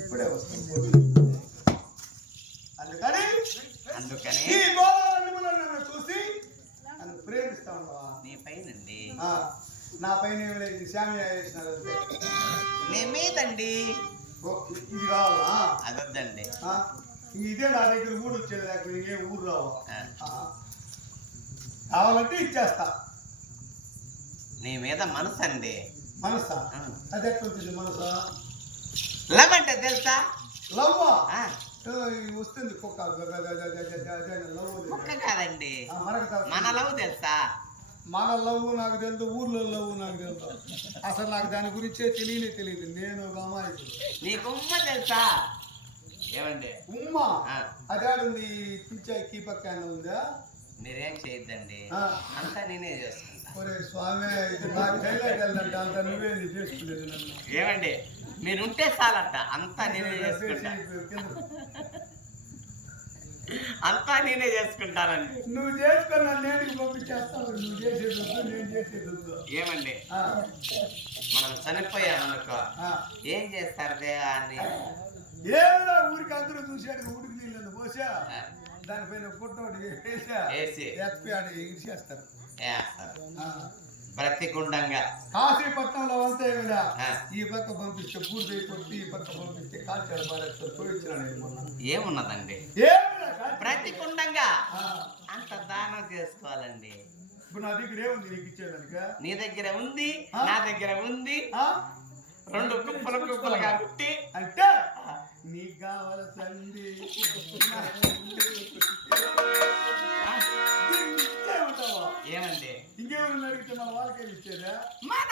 ఇప్పుడే వస్తుంది. అందుకని నన్ను చూసి నన్ను ప్రేమిస్తా ఉండవా? నీ పైనండి. నా పైన ఏమి లేదు, శామియా వేసినారు అంతే. నీ మీదండి. ఇది కావాలా? అదొద్దండి. ఇదే నా దగ్గర ఊరు వచ్చేది, లేకపోతే ఏ ఊరు రావు. కావాలంటే ఇచ్చేస్తా. నీ మీద మనసు అండి. మనసా? అది ఎట్లుంటుంది మనసు? లవ్ అంటే తెలుసా? లవ్వా? వస్తుంది కుక్క. కుక్క కాదండి, మన లవ్ తెలుసా? మన లవ్ నాకు తెలుసు, ఊర్లో లవ్ నాకు తెలుసు. అసలు నాకు దాని గురించే తెలియదు. నేను గమాయి. నీకు ఉమ్మ తెలుసా? ఏమండి ఉమ్మ? అదే ఉంది, పిచ్చాయి పక్క ఉందా? మీరేం చేయొద్దండి, అంతా నేనే చేసుకుంటా. స్వామి, అంత నువ్వే చేసుకునేది. ఏమండి మీరుంటే చాలట, అంతా నేనే చేసుకుంటా. అంతా నేనే చేసుకుంటానండి. నువ్వు చేసుకున్నా నేను పంపించేస్తాను. నువ్వు చేసేది నేను చేసేది. ఏమండి మనం చనిపోయామనుకో ఏం చేస్తారు దేవాన్ని? ఏమన్నా ఊరికి అందరూ చూశాడు, ఊరికి నీళ్ళను పోసా, దానిపైన ఫోటో వేసి ఇచ్చేస్తారు. ప్రతికుండంగా కాశీపట్నంలో అంతే కదా. ఈ పక్క పంపిస్తే పూర్తి అయిపోతుంది, ఈ పక్క పంపిస్తే కాల్చాడు ఏమున్నదండి? ప్రతికుండంగా అంత దానం చేసుకోవాలండి. ఇప్పుడు నా దగ్గర ఏముంది నీకు ఇచ్చేదానిక? నీ దగ్గర ఉంది, నా దగ్గర ఉంది. రెండు కుప్పలుగా పుట్టి అంటే నీకు కావాల్సింది ఏమండి? ఇంకేమన్నా అడిగితే మన వాళ్ళకే ఇచ్చేదా? మన